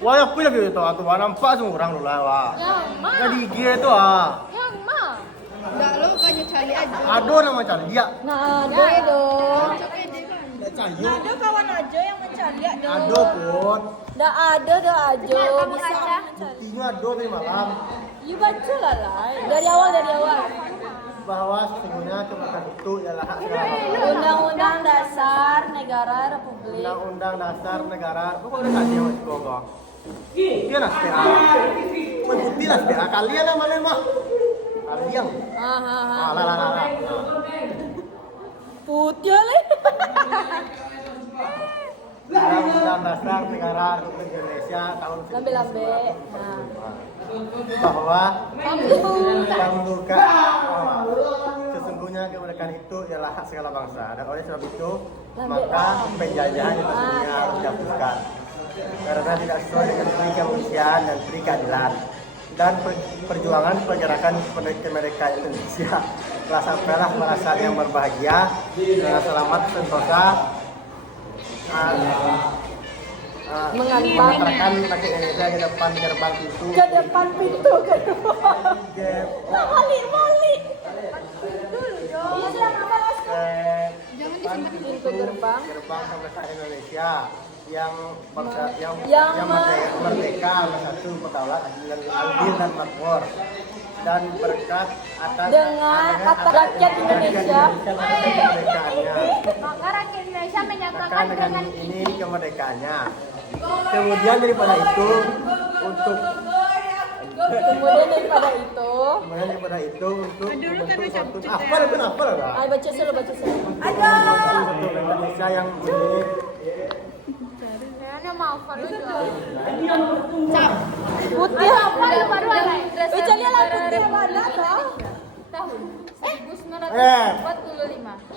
Wah, aku lagi itu atau nampak semua orang dulu lah. Yang mah. Jadi dia itu ah. Yang mah. Enggak lo kayaknya cari aja. Ado nama cari dia. Nah, ada dong. Ya cayu. Ada kawan aja yang mencari ada. Ado pun. Dah ada aja Kamu bisa baca? mencari. Buktinya ado dari malam You baca lah lah. Dari awal. bahwa sesungguhnya kemerdekaan itu ialah hak segala bangsa. Undang-Undang Dasar Negara Republik. Undang-Undang Dasar Negara. Pokoknya tadi yang masih kongkong. Dia nak SPA. Mengikuti lah SPA. Kalian lah mana mah? Kalian. Lah. Putih lah. Undang-Undang Dasar Negara Republik Indonesia tahun Lambe-lambe. Nah. bahwa pembuka sesungguhnya kemerdekaan itu ialah hak segala bangsa dan oleh sebab itu maka penjajahan itu sesungguhnya harus dihapuskan karena tidak sesuai dengan pri kemanusiaan dan pri keadilan dan perjuangan pergerakan kemerdekaan Indonesia telah sampailah pada yang berbahagia dengan selamat sentosa mengantarkan rakyat Indonesia ke depan gerbang pintu Ke depan pintu. Nah, balik. Iya, sudah nama Jangan disimpan pintu gerbang. kemerdekaan Indonesia yang merdeka bersatu berdaulat adil dan makmur dan berkat atas rakyat Indonesia. Kemerdekaannya. Maka rakyat Indonesia menyatakan Maka dengan ini kemerdekaannya. Kemudian daripada itu untuk Kemudian daripada itu, membentuk suatu apa lah? ayo baca selu. Satu Indonesia yang unik. Nenek mau follow juga. Putih apa? Baru ada. Cari lah putih mana kah? Tahun 1945.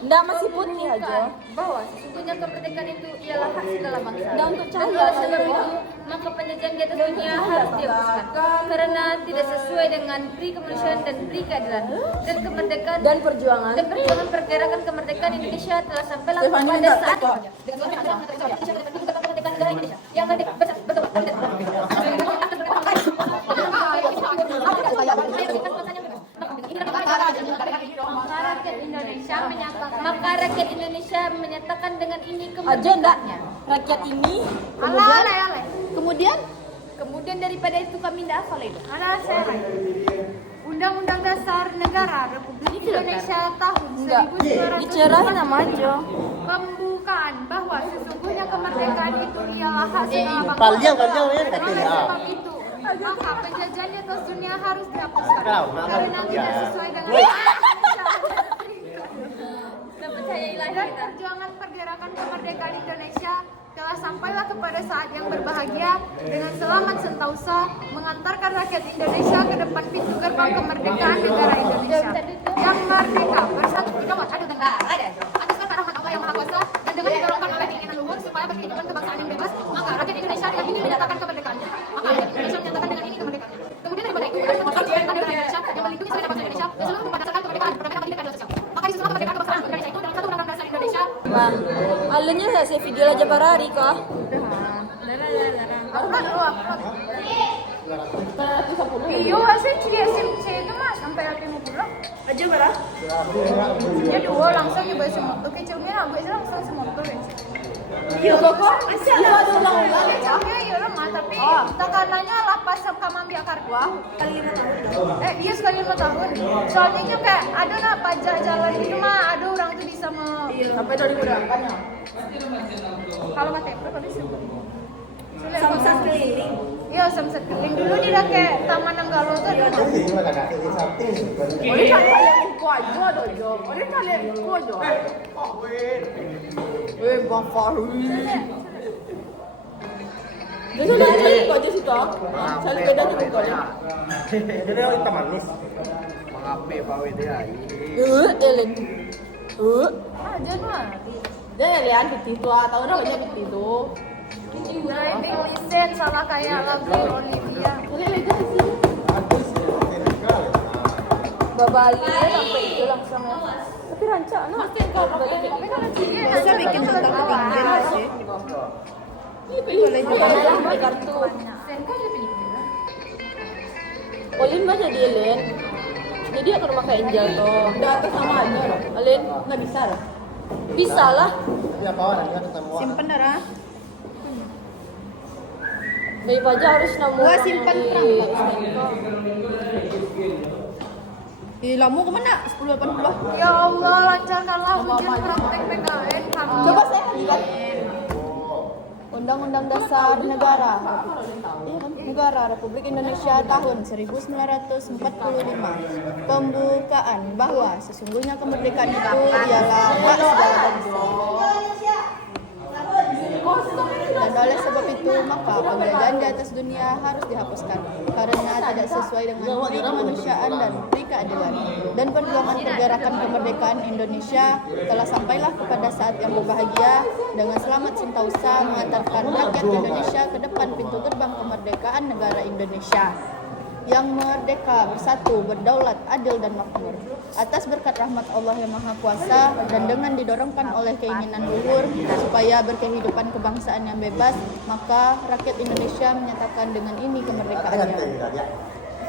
Nggak masih putih aja. Bahwa sesungguhnya kemerdekaan itu ialah hak segala bangsa. Nggak untuk Dan cari. oleh sebab itu, maka penjajahan di atas dunia harus dihapuskan karena tidak sesuai dengan pri kemanusiaan dan pri keadilan dan kemerdekaan Dan perjuangan. pergerakan kemerdekaan Indonesia telah sampai pada saat yang merdeka betul. Maka rakyat Indonesia menyatakan dengan ini Aja enggak kemerdekaannya. rakyat ini. Kemudian daripada itu kami tidak hafal itu. Saya Undang-Undang Dasar Negara Republik Indonesia tahun Enggak. 1945 Dicerahin nama aja. pembukaan bahwa sesungguhnya kemerdekaan itu ialah hak segala bangsa. Kalian ya Oleh katanya. sebab itu, maka penjajahan di atas dunia harus dihapuskan karena tidak sesuai dengan dan perjuangan pergerakan kemerdekaan Indonesia telah sampailah kepada saat yang berbahagia dengan selamat sentosa mengantarkan rakyat Indonesia ke depan pintu gerbang kemerdekaan negara Indonesia yang merdeka bersatu atas arahan Allah yang Maha Kuasa dan dengan didorongkan oleh keinginan luhur supaya berkehidupan kebangsaan yang bebas, maka rakyat Indonesia dengan ini menyatakan kemerdekaannya. Maka rakyat Indonesia menyatakan dengan ini kemerdekaannya. Kemudian daripada itu, ada pemerintah Indonesia yang melindungi segenap bangsa Indonesia dan seluruh membanggakan kemerdekaan pendidikan dan sosial. Maka di semua kemerdekaan kebangsaan Indonesia itu dalam satu undang-undang dasar Indonesia. Bang, alurnya saya video aja barari kah? Iyo, saya ceria SMC itu mas sampai hati mau pulang. Aja berapa? Dia dua langsung juga semotor kecilnya aku itu langsung semotor ya. Iya kok? Asal ada ulang-ulang. Kecilnya iya lemah tapi tekanannya lah pas sama ambil kartua. Kali 5 tahun. Iya sekali 5 tahun. Soalnya itu kayak ada nak pajak jalan itu mah ada orang tuh bisa Sampai 2008 ya? kalau mati berapa bisa? Samsat keliling. Iya samsat keliling dulu dia dah kayak Taman Nanggalo tuh ada. Oleh kalian yang ikut aja ada jo. Oleh kalian ikut aja. Bang Farwi. Dia sudah ada ikut aja situ. Saya beda tuh ikut aja. Jadi kita manis. Mengape bawa dia. Elin. Januari. Dia lihat putih tu, tahu dah banyak putih tu. Driving license salah kayak lagu Olivia. Babali sampai itu langsung ya. Tapi rancak no. Tapi kalau Bisa bikin tentang ketinggian sih. Ini Filipina pakai kartu. Olin masa di Elen. Jadi aku rumah kayak Angel tuh. Udah atas sama aja loh. Olin nggak bisa loh. Bisa lah. Tapi apa orang yang ketemu? Simpen darah. Dari aja harus nemu. Gua simpen perangkat. Lamu kemana? 10.80. Ya Allah, lancarkanlah ujian praktek PKN kami. Coba saya lihat. Undang-Undang Dasar Negara. Iya kan? Negara Republik Indonesia tahun 1945. Pembukaan bahwa sesungguhnya kemerdekaan itu ialah hak segala bangsa. Dan oleh sebab itu maka penjajahan di atas dunia harus dihapuskan karena tidak sesuai dengan pri kemanusiaan dan pri keadilan. Dan perjuangan pergerakan kemerdekaan Indonesia telah sampailah kepada saat yang berbahagia dengan selamat sentausa mengantarkan rakyat Indonesia ke depan pintu gerbang kemerdekaan negara Indonesia yang merdeka, bersatu, berdaulat, adil dan makmur. Atas berkat rahmat Allah yang Maha Kuasa dan dengan didorongkan oleh keinginan luhur supaya berkehidupan kebangsaan yang bebas, maka rakyat Indonesia menyatakan dengan ini kemerdekaannya.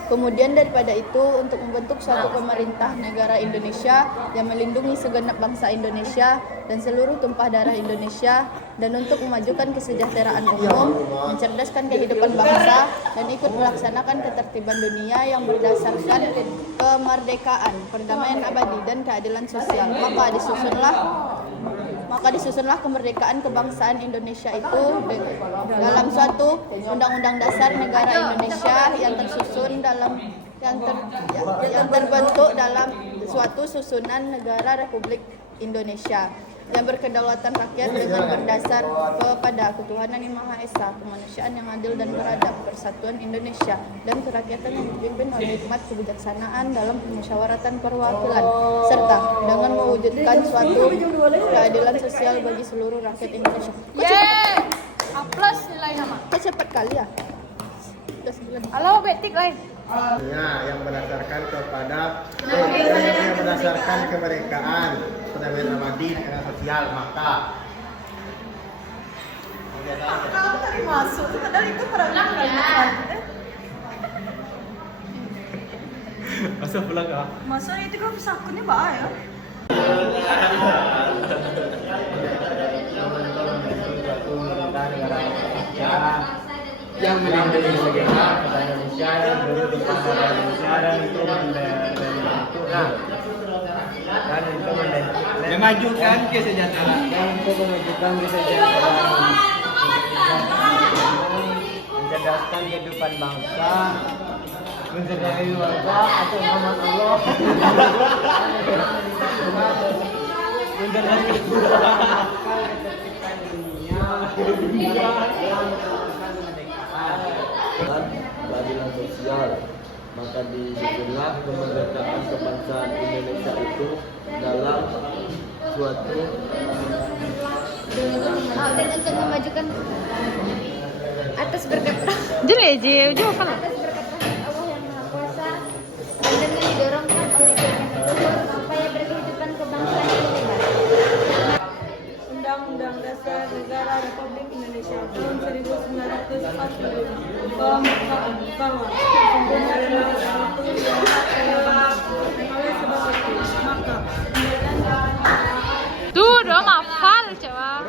Kemudian daripada itu untuk membentuk suatu pemerintah negara Indonesia yang melindungi segenap bangsa Indonesia dan seluruh tumpah darah Indonesia, dan untuk memajukan kesejahteraan umum, mencerdaskan kehidupan bangsa, dan ikut melaksanakan ketertiban dunia yang berdasarkan kemerdekaan, perdamaian abadi, dan keadilan sosial. Maka disusunlah kemerdekaan kebangsaan Indonesia itu dalam suatu Undang-Undang Dasar Negara Indonesia yang terbentuk dalam suatu susunan negara Republik Indonesia yang berkedaulatan rakyat dengan berdasar kepada ketuhanan yang Maha Esa, kemanusiaan yang adil dan beradab, persatuan Indonesia, dan kerakyatan yang dipimpin oleh hikmat kebijaksanaan dalam pemusyawaratan perwakilan, serta dengan mewujudkan suatu keadilan sosial bagi seluruh rakyat Indonesia. Yeay! Plus nilai nama. Kok cepat kali ya? Halo, betik lain. Ya, yang berdasarkan kemerdekaan, perdamaian abadi, dan sosial, maka Kalau tadi masuk, padahal itu perangkat. masuk pulang kah? Masa itu kan sakunya mbak ya? Yang melindungi segenap bangsa Indonesia yang berada Indonesia dan itu memajukan kesejahteraan dan untuk memajukan kesejahteraan, mencerdaskan kehidupan bangsa, mencerdaskan bangsa atas nama Allah, mencerdaskan dunia, dan keadilan sosial, maka disusunlah kemerdekaan kebangsaan Indonesia itu dalam suatu Dan untuk memajukan atas berkat Jauh kan? atas berkat rahmat Allah yang Maha Kuasa dan dengan didorongkan oleh keinginan luhur supaya berkehidupan kebangsaan yang bebas. Undang-Undang Dasar Negara Republik Indonesia tahun 1945. Pembukaan bahwa sesungguhnya kemerdekaan itu ialah hak segala bangsa. Oleh sebab itu, maka Tuh, dong hafal, coba.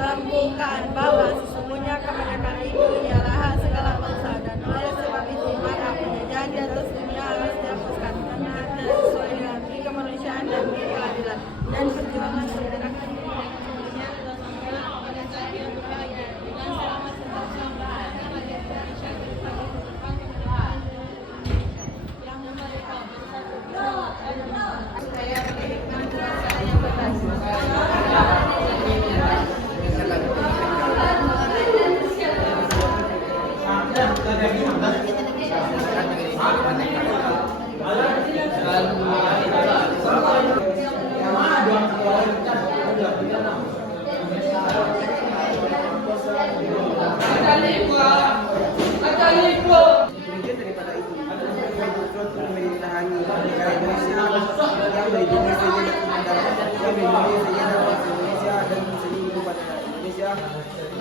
pembukaan bahwa sesungguhnya kemerdekaan itu ialah hak segala bangsa, dan oleh sebab itu maka penjajahan di atas dunia harus dihapuskan karena tidak sesuai dengan pri kemanusiaan dan pri keadilan, dan perjuangan pergerakan Kemudian daripada itu, pemerintahan negara Indonesia yang melindungi segenap bangsa yang melindungi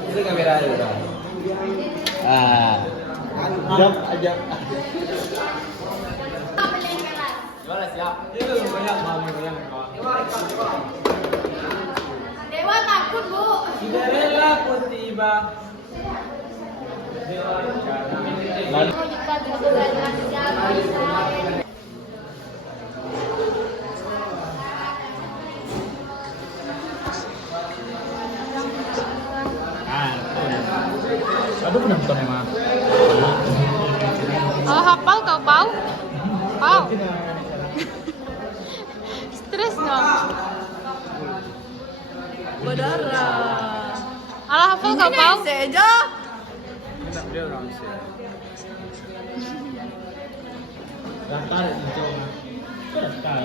Itu kamera juga. Jam aja. Gimana siap? Itu banyak banget yang. Dewa takut, Bu. Sudah rela aku tiba. Lalu Aduh penonton emang. Oh, hafal kau, Pau? Pau. Stres dong. Berdarah. Alah, hafal kau, Pau? Saja. Daftar itu. Daftar.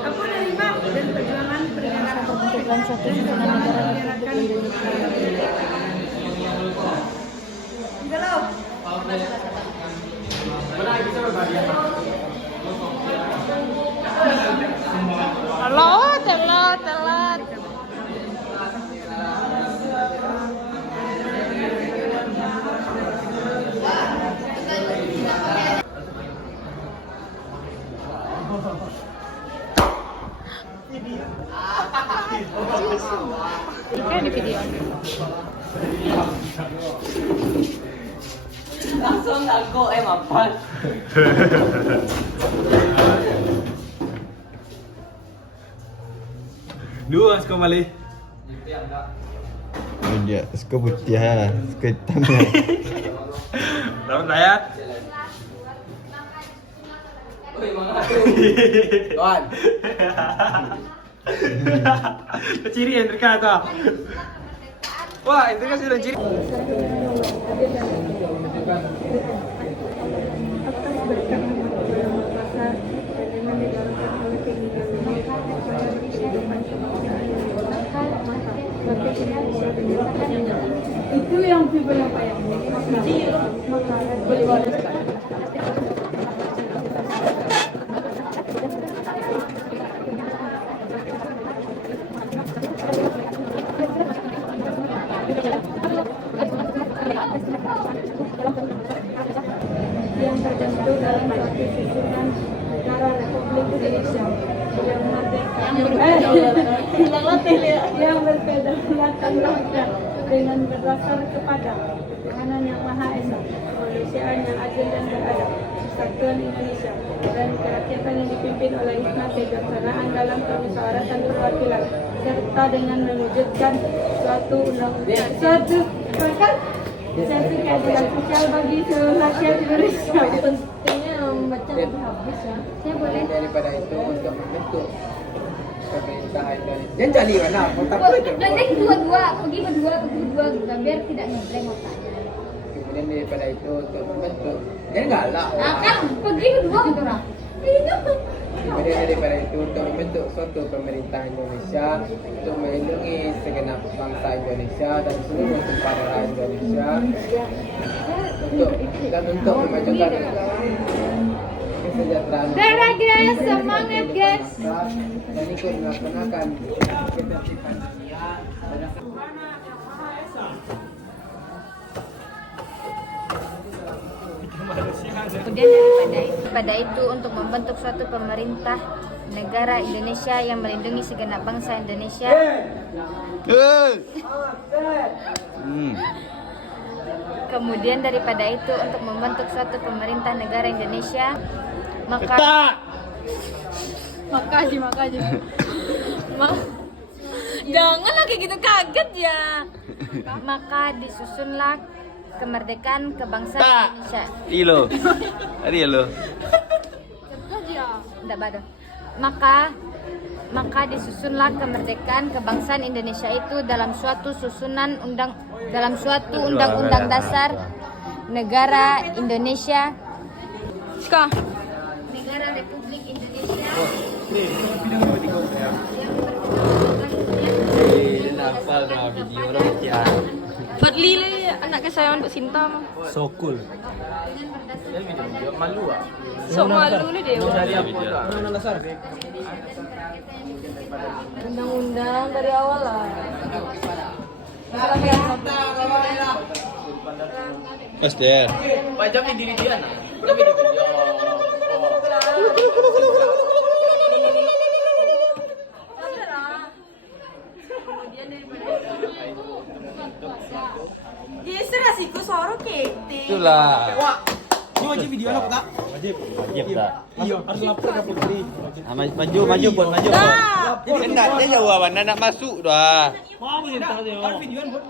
Aku nerima dan perjuangan peringatan Pembentukan suatu susunan negara Republik Galau. Halo, telat. Kan di video. Langsung aku mapan. Dua sekali. Dia suka putih ya, suka hitam ya. Dapat layar. Tuan. Ciri yang terkata. Wah, itu kan sudah ciri. Itu yang people apa ya? Yang terbentuk dalam suatu susunan negara Republik Indonesia yang merdeka yang berkedaulatan rakyat dengan berdasar kepada ketuhanan yang Maha Esa, kemanusiaan yang adil dan beradab, persatuan Indonesia dan kerakyatan yang dipimpin oleh hikmat kebijaksanaan dalam permusyawaratan perwakilan serta dengan mewujudkan suatu keadilan sosial bagi seluruh rakyat Indonesia. Pentingnya membaca lebih habis ya. Saya boleh. Daripada itu untuk membentuk pemerintah Indonesia. Jangan cari mana, otak itu. Nanti dua-dua, pergi berdua biar tidak nyebrang otaknya. Kemudian daripada itu untuk membentuk. Jangan galak. Nah kan pergi berdua gitu lah. Kemudian daripada itu untuk membentuk suatu pemerintah Indonesia untuk melindungi segenap bangsa Indonesia dan seluruh tumpah darah Indonesia untuk memajukan kesejahteraan Dadah guys, semangat guys. dan ikut melaksanakan ketertiban dunia Kemudian daripada itu untuk membentuk suatu pemerintah negara Indonesia yang melindungi segenap bangsa Indonesia. Kemudian daripada itu untuk membentuk suatu pemerintah negara Indonesia, makasih. Jangan lah kayak gitu, kaget ya. Maka disusunlah kemerdekaan kebangsaan Indonesia. Ilo. Ari lo. Tidak ada. Maka disusunlah kemerdekaan kebangsaan Indonesia itu dalam suatu undang-undang dasar negara Indonesia. Negara Republik Indonesia. Hafal na video orang ya. Lili anak kesayangan Mbak Sinta mah. So cool. Malu ah. So malu nih dia. Undang-undang dasar. Undang-undang dari awal lah. Pasti ya. Pak jamin diri dia nah. Jamin diri dia. Geser asiku soro kete. Itulah. Wah, ini wajib video apa tak? Wajib tak? Iya, harus lapor ke Putri. Maju buat maju. Enggak, dia jauh awan nak masuk dah. Mau harus videoan buat.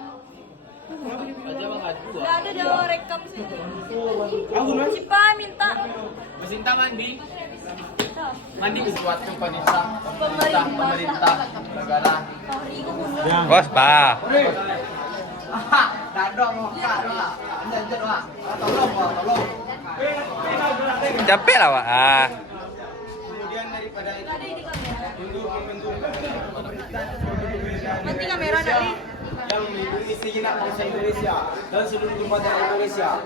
Enggak ada dia rekam sih. Aku duluan. Cipa minta. Mesinta mandi. Mandi ke suatu pemerintah negara. Bos, Pak. Dadok mau kak doa. Anjir doa. Tolong. Capek lah, Pak. Kemudian daripada itu untuk membentuk Mati kamera dari. yang melindungi segenap bangsa Indonesia dan seluruh lembaga Indonesia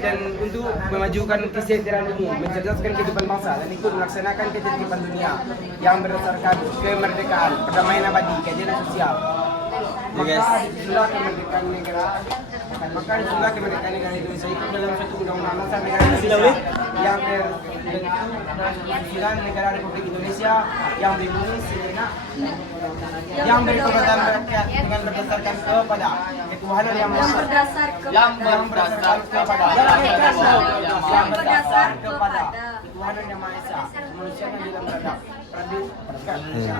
dan untuk memajukan kesejahteraan umum, mencerdaskan kehidupan bangsa dan ikut melaksanakan ketertiban dunia yang berdasarkan kemerdekaan, perdamaian abadi, keadilan sosial. Maka disitulah kemerdekaan negara Indonesia ikut dalam suatu undang-undang dasar negara Indonesia yang tersusunan negara Republik Indonesia yang dilindungi segenap yang berkedaulatan rakyat dengan berdasarkan kepada ketuhanan yang maha esa. Yang berdasar kepada ketuhanan yang maha esa, kemanusiaan yang dalam beradab, Indonesia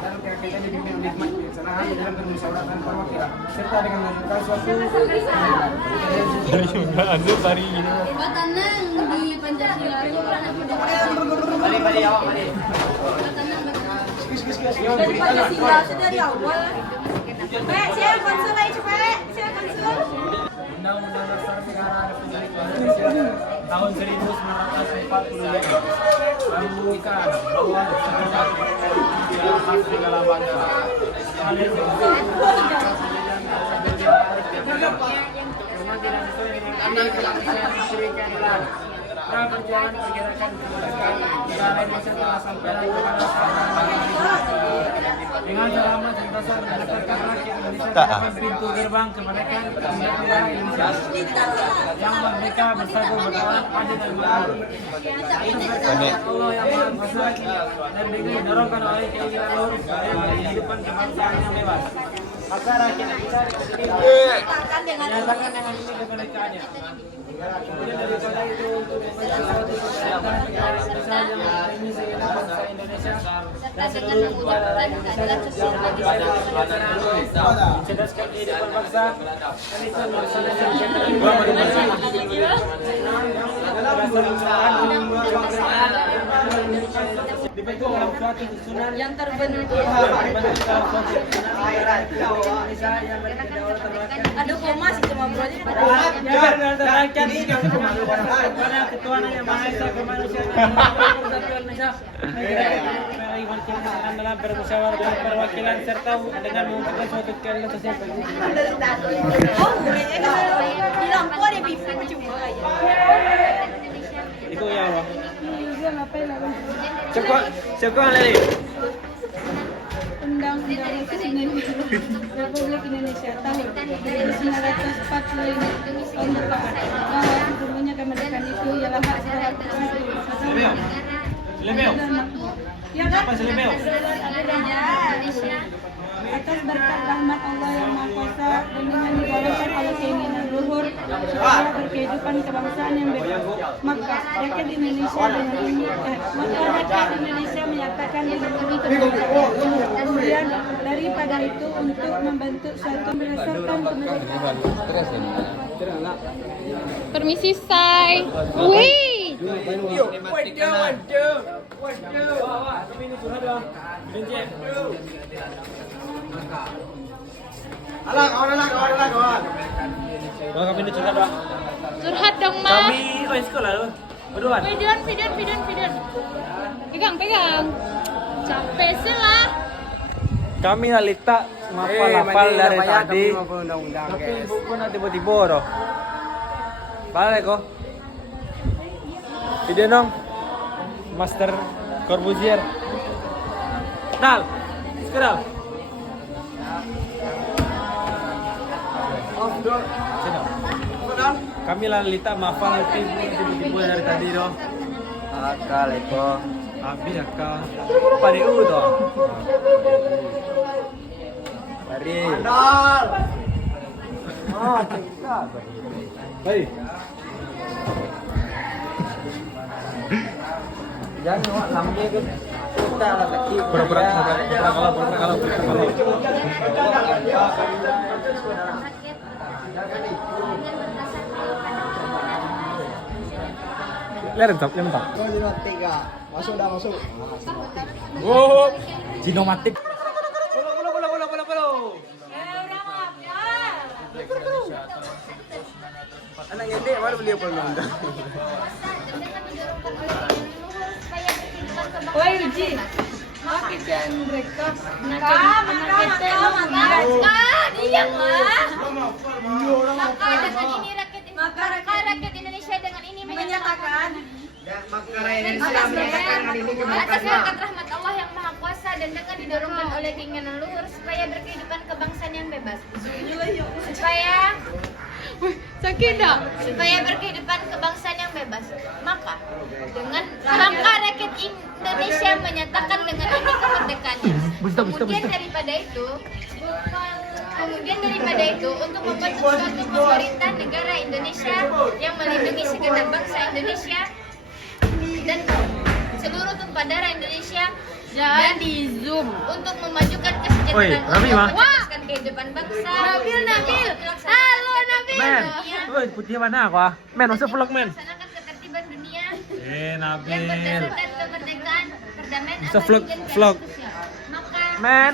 dan kita dipimpin oleh hikmat kebijaksanaan dalam bermusyawarah perwakilan serta dengan melakukan suatu hari ini. Batanang di Pancasila itu Balik awak balik. Dari Pancasila dari awal. Saya konsul aja cepet. Saya konsul. Undang-Undang Dasar Negara Republik Indonesia tahun 1945 membuka bahwa setiap hak segala bangsa. Cuma tidak sesuai dengan perjuangan pergerakan kemerdekaan negara Indonesia telah sampai kepada dengan selamat dan dasar mendapatkan rakyat Indonesia dapat pintu gerbang kemerdekaan negara Indonesia yang merdeka bersatu berdaulat adil dan makmur. Allah yang Maha Kuasa dan didorongkan oleh keinginan lurus dari kehidupan kebangsaan yang bebas. Maka rakyat Indonesia menyatakan dengan ini kemerdekaannya. Kemudian daripada itu untuk membantu negara Indonesia yang melindungi segenap bangsa Indonesia dan seluruh warga Indonesia mencerdaskan kehidupan bangsa dan itu melaksanakan dibentuk dalam suatu susunan Yang terbentuk. Ada koma sih cuma bronya. rakyat ini kepada ketuhanan yang maha esa kemanusiaan persatuan Indonesia dalam bermusyawarah dan perwakilan serta dengan mewujudkan suatu keadilan sosial bagi Oh, di lampu ada pipi cuma aja. Ikaw ya Allah. Syukur lagi. Undang-Undang Republik Indonesia tahun 1945 merupakan bahwa sesungguhnya kemerdekaan itu ialah hak setiap ya kan? Atas berkat rahmat Allah yang Maha Kuasa dan dengan digolongkan oleh keinginan luhur supaya berkehidupan kebangsaan yang bebas, maka rakyat Indonesia menyatakan dilindungi kemerdekaan. Kemudian daripada itu untuk membentuk suatu berdasarkan kemerdekaan. Permisi, Say. Wih. Kawan. Kami ini curhat, Pak. Curhat dong, Mas. Sekolah lu. Berduaan. Videon. Pegang. Capek sih lah. Kami halita ngapal-ngapal dari tadi. undang-undang, Tapi guys. buku na tiba-tiba ro. Balik ko. Video nong Master Corbusier. Nal. Sekarang. Sino? Kami lalita mafal tiba-tiba dari tadi ro. Akal eko. Abi akal. Pare udo. Mari. Baik. Jangan awak lambung ke kita lah kaki. Pura-pura kalau. Leren top, yang top. Kau jadi tiga. Masuk dah masuk. Wow, Jinomatik. Anak ngedek baru beli apa undang. Woi Uji, makin jangan mereka. Diam lah. Maka dengan ini rakyat Indonesia dengan ini menyatakan atas berkat rahmat Allah yang Maha Kuasa dan dengan didorongkan oleh keinginan luhur supaya berkehidupan kebangsaan yang bebas. Supaya berkehidupan kebangsaan yang bebas. Maka rakyat Indonesia menyatakan dengan ini kemerdekaannya. Kemudian daripada itu untuk membentuk suatu pemerintah negara Indonesia yang melindungi segenap bangsa Indonesia dan seluruh tumpah darah Indonesia dan untuk memajukan kesejahteraan umum, mencerdaskan kehidupan bangsa. Nabil. Halo Nabil. Men, woi putih mana aku ah? Men, masuk vlog men. Melaksanakan ketertiban dunia yang Nabil. berdasarkan kemerdekaan, perdamaian, Bisa abadi, vlog. dan keadilan sosial. Men.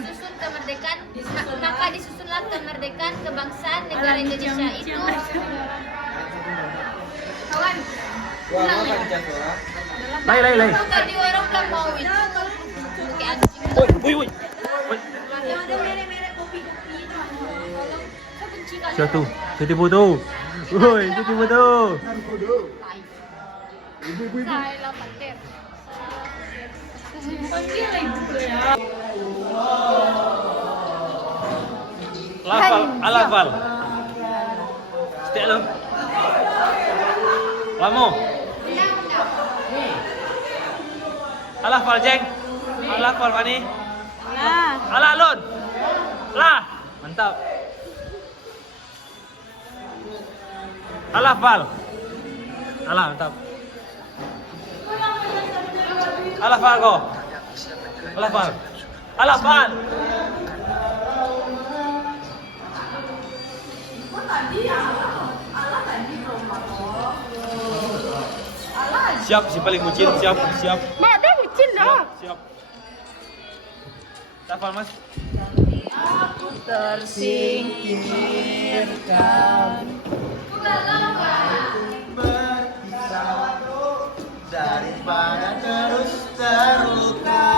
Maka disusunlah kemerdekaan kebangsaan negara Indonesia itu. Kawan, ulang ya. Lai. Tadi orang belum mau itu. Kayak anjing. Woi. Satu, tiba tuh. Woi, tiba tuh. Kailah pater. Alafal. Setiap lo. Lamo. Alafal jeng. Alafal pani. Ala lon. Lah. Mantap. Alafal. Ala mantap. Alafal ko. Alafal. Siap, si paling bucin, siap. Mak dah bucin dah. Siap. Hafal Mas. Tersingkirkan daripada terus terluka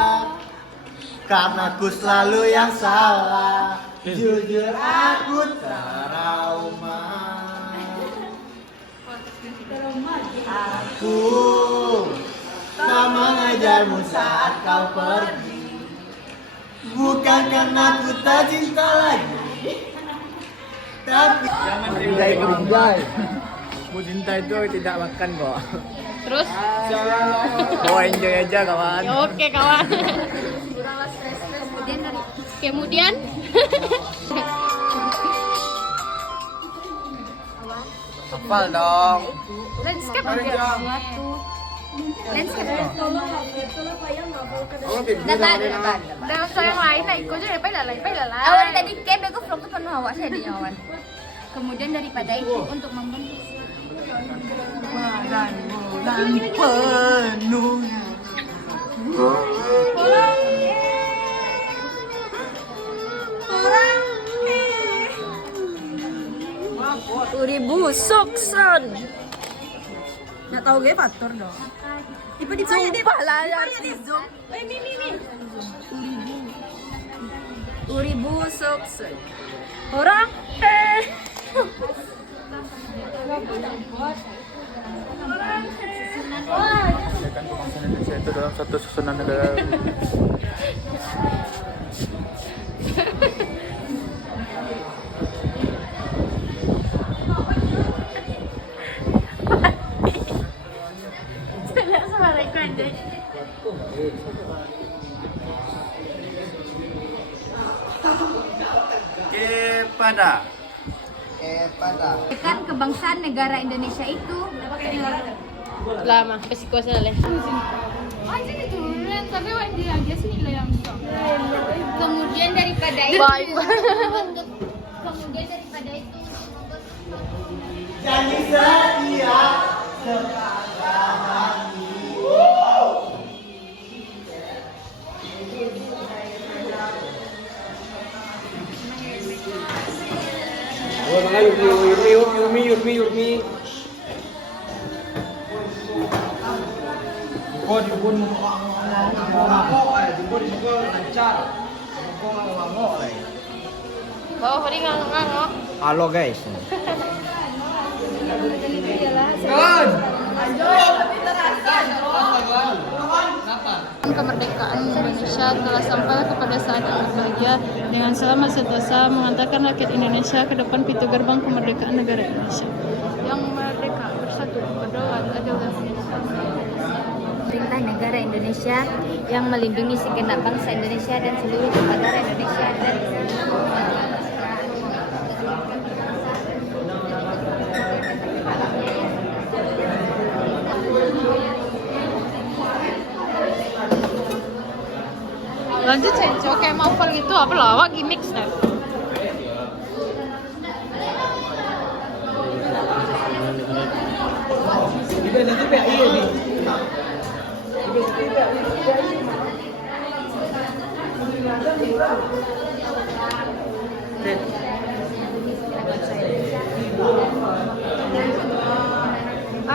karena aku selalu yang salah. Jujur aku trauma. Aku tak mengajarmu saat kau pergi, bukan karena aku tak cinta lagi, tapi Mencintai. Mencinta itu tidak makan kok. Terus? Kau enjoy aja kawan. Oke kawan. Kemudian Hafal dong. landscape dan so yang lain lah ikut aja baiklah Awal tadi kayak aku vlog tuh penuh awak saya di awan. Kemudian daripada itu untuk membentuk Sokson. Nggak tahu gue faktor dong. Ipa dibayar deh. Sumpah lah. Di zoom. Ini. Uribu sukses. Orang Kan bangsa Indonesia itu dalam satu susunan negara. Kepada Kan kebangsaan negara Indonesia itu Lama, pesikuasa naleh. aja diturunin tapi wajib aja sih nilai yang bisa. kemudian daripada itu kemudian daripada itu janji setia Oh, mga Yurmi. Dibon mo lancar. Bawa hari ngang. halo guys Kemerdekaan Indonesia telah sampai kepada saat yang berbahagia dengan selamat sentosa mengantarkan rakyat Indonesia ke depan pintu gerbang kemerdekaan negara Indonesia yang merdeka, bersatu, berdaulat, adil dan Pemerintah negara Indonesia yang melindungi segenap bangsa Indonesia dan seluruh tumpah darah Indonesia dan lanjut Senco kayak mau hafal gitu apa lawak gimmick deh.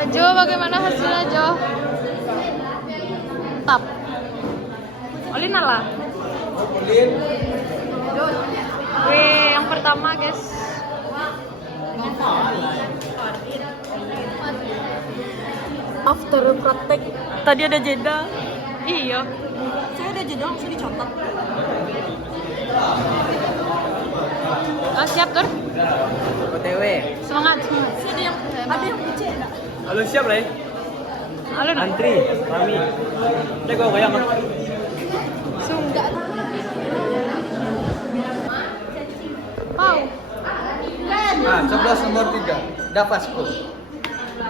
Jo, bagaimana hasilnya Jo? Tap. Olin lah. Jo. Wih, yang pertama guys. After praktek tadi ada jeda. Iya. Saya ada jeda langsung dicontoh. Siap Tur? OTW Semangat. Ada yang kecil enggak? Halo, siap lah. Halo. Antri, kami. Udah kau goyang. Sunggat. Pau. 11 nomor 3 Davasko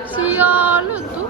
Sial lu tuh.